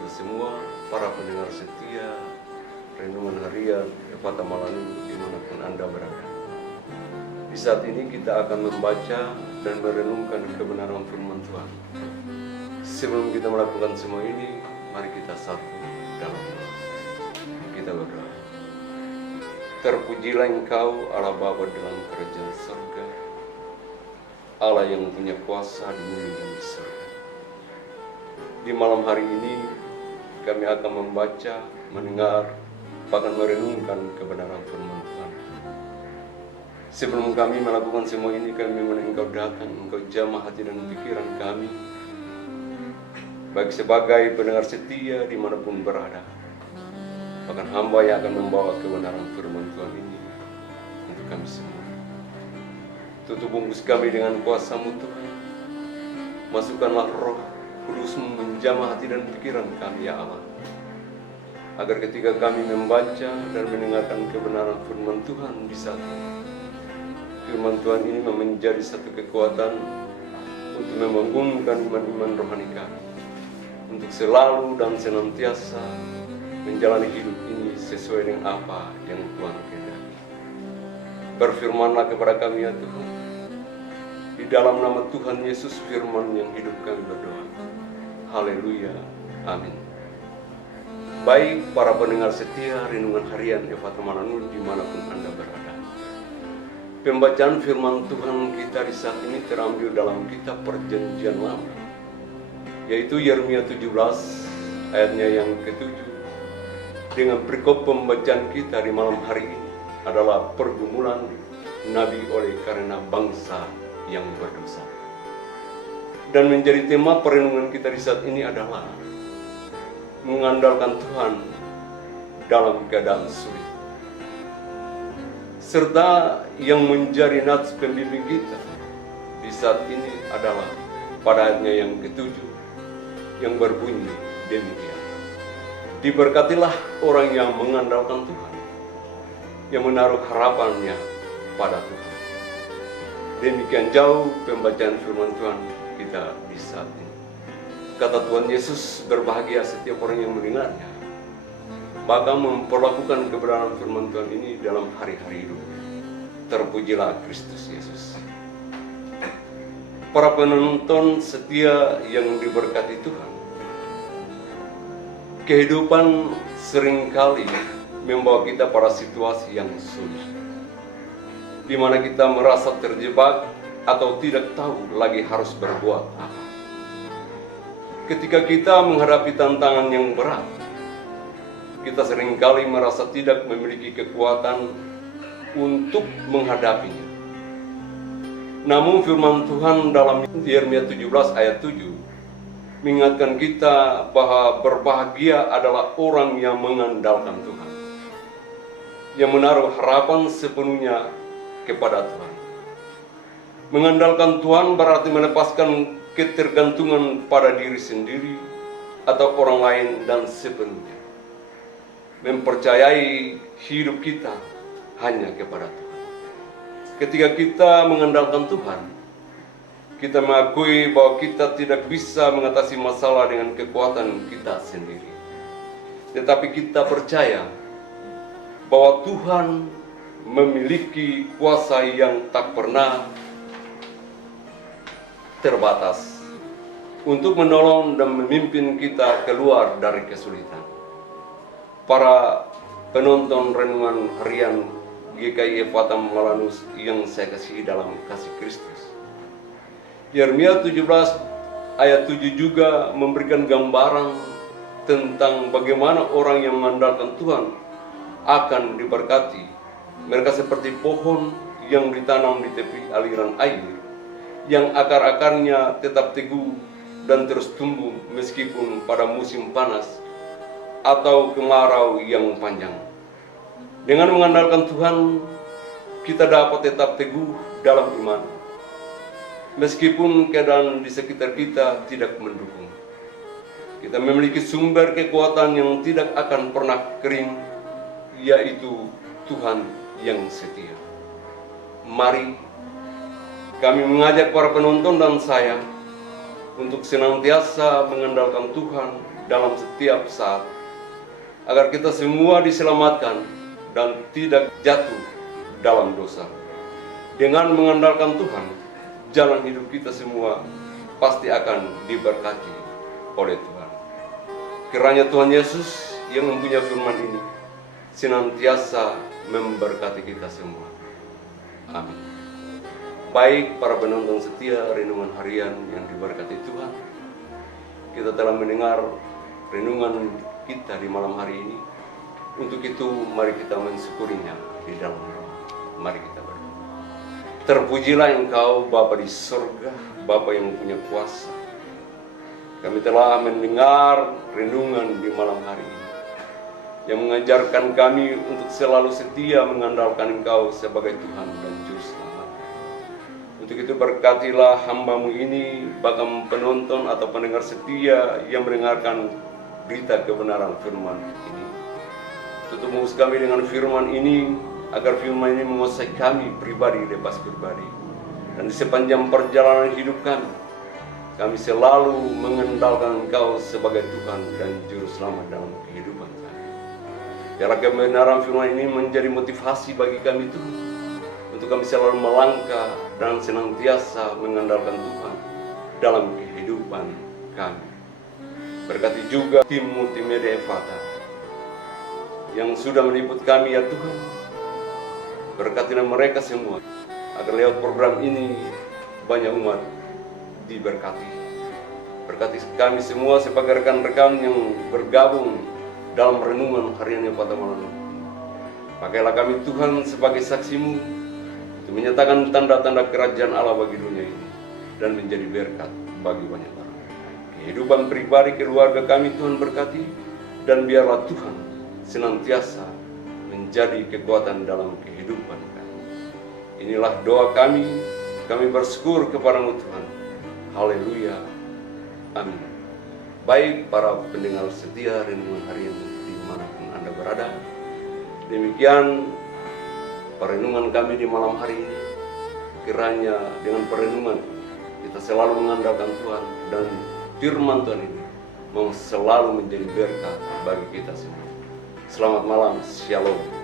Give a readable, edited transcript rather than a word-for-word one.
kita semua, para pendengar setia Renungan Harian Ephatha Malanu dimanapun Anda berada. Di saat ini kita akan membaca dan merenungkan kebenaran firman Tuhan. Sebelum kita melakukan semua ini, mari kita satu dalam doa. Kita berdoa. Terpujilah Engkau Allah Bapa dalam kerajaan surga, Allah yang punya kuasa di bumi dan di surga. Di malam hari ini kami akan membaca, mendengar, bahkan merenungkan kebenaran firman Tuhan. Sebelum kami melakukan semua ini, kami mohon Engkau datang, Engkau jamah hati dan pikiran kami, baik sebagai pendengar setia dimanapun berada, bahkan hamba yang akan membawa kebenaran firman Tuhan ini untuk kami semua. Tutup bungkus kami dengan kuasa-Mu Tuhan. Masukkanlah Roh Kudus-Mu menjamah hati dan pikiran kami ya Allah, agar ketika kami membaca dan mendengarkan kebenaran firman Tuhan di saat ini, firman Tuhan ini menjadi satu kekuatan untuk membangunkan iman-iman rohani kami, untuk selalu dan senantiasa menjalani hidup ini sesuai dengan apa yang Tuhan kehendaki. Berfirmanlah kepada kami ya Tuhan. Di dalam nama Tuhan Yesus firman yang hidup kami berdoa. Haleluya. Amin. Baik para pendengar setia Renungan Harian Ephatha Malanu dimanapun Anda berada. Pembacaan firman Tuhan kita di saat ini terambil dalam kitab Perjanjian Lama, yaitu Yeremia 17 ayatnya yang ke-7. Dengan perikop pembacaan kita di malam hari ini adalah pergumulan Nabi oleh karena bangsa yang berdosa. Dan menjadi tema perenungan kita di saat ini adalah mengandalkan Tuhan dalam keadaan sulit. Serta yang menjadi nats pembimbing kita di saat ini adalah pada ayatnya yang ke-7 yang berbunyi demikian. Diberkatilah orang yang mengandalkan Tuhan, yang menaruh harapannya pada Tuhan. Demikian jauh pembacaan firman Tuhan kita di saat ini. Kata Tuhan Yesus, berbahagia setiap orang yang mendengarnya, bahkan memperlakukan kebenaran firman Tuhan ini dalam hari-hari hidup. Terpujilah Kristus Yesus. Para penonton setia yang diberkati Tuhan, kehidupan seringkali membawa kita pada situasi yang sulit, di mana kita merasa terjebak atau tidak tahu lagi harus berbuat apa. Ketika kita menghadapi tantangan yang berat, kita seringkali merasa tidak memiliki kekuatan untuk menghadapinya. Namun firman Tuhan dalam Yeremia 17 ayat 7 mengingatkan kita bahwa berbahagia adalah orang yang mengandalkan Tuhan, yang menaruh harapan sepenuhnya kepada Tuhan. Mengandalkan Tuhan berarti melepaskan ketergantungan pada diri sendiri atau orang lain dan sepenuhnya. Mempercayai hidup kita hanya kepada Tuhan. Ketika kita mengandalkan Tuhan, kita mengakui bahwa kita tidak bisa mengatasi masalah dengan kekuatan kita sendiri. Tetapi kita percaya bahwa Tuhan memiliki kuasa yang tak pernah terbatas untuk menolong dan memimpin kita keluar dari kesulitan. Para penonton Renungan Harian GKI Ephatha Malanu yang saya kasihi dalam kasih Kristus, Yeremia 17 ayat 7 juga memberikan gambaran tentang bagaimana orang yang mengandalkan Tuhan akan diberkati. Mereka seperti pohon yang ditanam di tepi aliran air, yang akar-akarnya tetap teguh dan terus tumbuh meskipun pada musim panas atau kemarau yang panjang. Dengan mengandalkan Tuhan, kita dapat tetap teguh dalam iman, meskipun keadaan di sekitar kita tidak mendukung. Kita memiliki sumber kekuatan yang tidak akan pernah kering, yaitu Tuhan yang setia. Mari kami mengajak para penonton dan saya untuk senantiasa mengandalkan Tuhan dalam setiap saat, agar kita semua diselamatkan dan tidak jatuh dalam dosa. Dengan mengandalkan Tuhan, jalan hidup kita semua pasti akan diberkati oleh Tuhan. Kiranya Tuhan Yesus yang mempunyai firman ini senantiasa memberkati kita semua. Amin. Baik para penonton setia renungan harian yang diberkati Tuhan, kita telah mendengar renungan kita di malam hari ini. Untuk itu mari kita mensyukurinya di dalam doa. Mari kita berdoa. Terpujilah Engkau Bapa di surga, Bapa yang punya kuasa. Kami telah mendengar renungan di malam hari ini yang mengajarkan kami untuk selalu setia mengandalkan Engkau sebagai Tuhan dan Juru Selamat. Untuk itu berkatilah hamba-Mu ini, bahkan penonton atau pendengar setia yang mendengarkan berita kebenaran firman ini. Tutup mulut kami dengan firman ini, agar firman ini menguasai kami pribadi lepas pribadi. Dan di sepanjang perjalanan hidup kami selalu mengandalkan Engkau sebagai Tuhan dan Juru Selamat dalam kehidupan kami. Biarlah kebenaran firman ini menjadi motivasi bagi kami Tuhan, untuk kami selalu melangkah dan senantiasa mengandalkan Tuhan dalam kehidupan kami. Berkati juga tim multimedia Efata yang sudah meliput kami ya Tuhan. Berkatilah mereka semua, agar lewat program ini banyak umat diberkati. Berkati kami semua sebagai rekan-rekan yang bergabung dalam renungan harian yang pada malam ini. Pakailah kami Tuhan sebagai saksi-Mu untuk menyatakan tanda-tanda kerajaan Allah bagi dunia ini dan menjadi berkat bagi banyak orang. Kehidupan pribadi keluarga kami Tuhan berkati, dan biarlah Tuhan senantiasa menjadi kekuatan dalam kehidupan kami. Inilah doa kami bersyukur kepada-Mu Tuhan. Haleluya. Amin. Baik para pendengar setia renungan harian dimanapun Anda berada, demikian perenungan kami di malam hari ini. Kiranya dengan perenungan kita selalu mengandalkan Tuhan, dan firman Tuhan ini mau selalu menjadi berkat bagi kita semua. Selamat malam, shalom.